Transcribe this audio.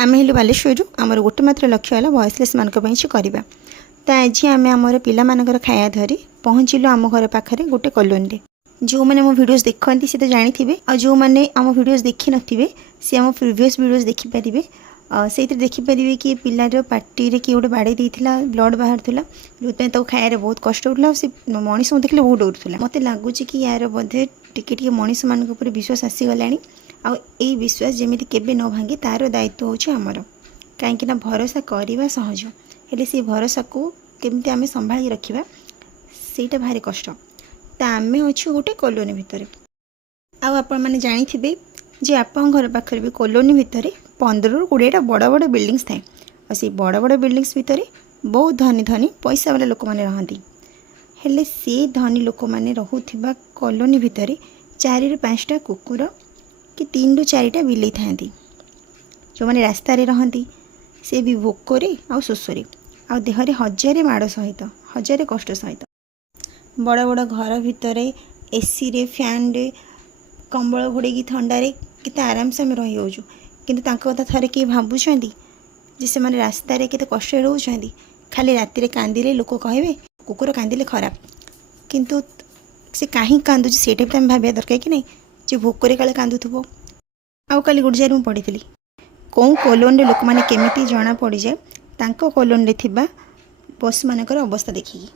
आम हेलु बालेश्वर आमर गोटे मात्र लक्ष्य है वॉइसलेस मान करवा। तो आज आम आमर पिलामानकर खाया धरी पहुँचलु आम घर पाखे गोटे कॉलोनी जो मैंने मो वीडियोस देखती सी तो जानी थे और जो मैंने आम वीडियोस देखी नथिबे सी आम प्रीवियस वीडियोस देखिपारे से देखिपारे कि पिलार पार्टी किए गोटे बाड़े देता ब्लड बाहर जो खाया बहुत कष्ट होता से मनीष देखने बहुत डरुला। मत लगुच कि यार बोधे टिके मनीष मान विश्वास आसीगला आ विश्वास जमी केबे न भांगे तार दायित्व होछि हमर कहीं भरोसा करवा सहज हेले से भरोसा को केमती आम संभाली रखा सेटा भारी कष्ट। तो आम अच्छु गोटे कॉलोनी भितर आपण मैंने जानी जे आप घर पाखे भी कॉलोनी भितर 15 ରୁ 20टा बड़ बड़ बिल्डिंग्स थाए और से बड़ बड़ बिल्डिंग्स भितर बहुत धनी धनी पैसा वाला लोक मैंने रहती हेले से धनी लोक मैंने रोथबा कॉलोनी भितर 4 ରୁ 5टा कुकुर कि 3 ରୁ 4टा बिलेई था जो मैंने रास्ता रहती से भी भोकरे आ शोषरे आ देहरे हजारे माड़ सहित हजारे कष्ट सहित बड़ बड़ घर भितर एसी रे फैन रे कंबल घोड़े थंडारे केते आराम से रही होजु किंतु तांको कथा थरे किए भाबुछंती जे से माने रास्ता रे केते कष्ट रहउछंती खाली राति रे कांदिले लोक कहबे कुकुर कांदिले खराब किंतु से काहे कांदुछि सेटा भी हम भाबिया दरकार कि नहीं जे भोकरे काले कांदुथबो। आउ काली गुड़जार मु पढ़ी कौन कॉलोनी रे लोक माने केमिति जना पड़ जाए तांको कॉलोनी रे थिबा पशु मानकर अवस्था देखिकी।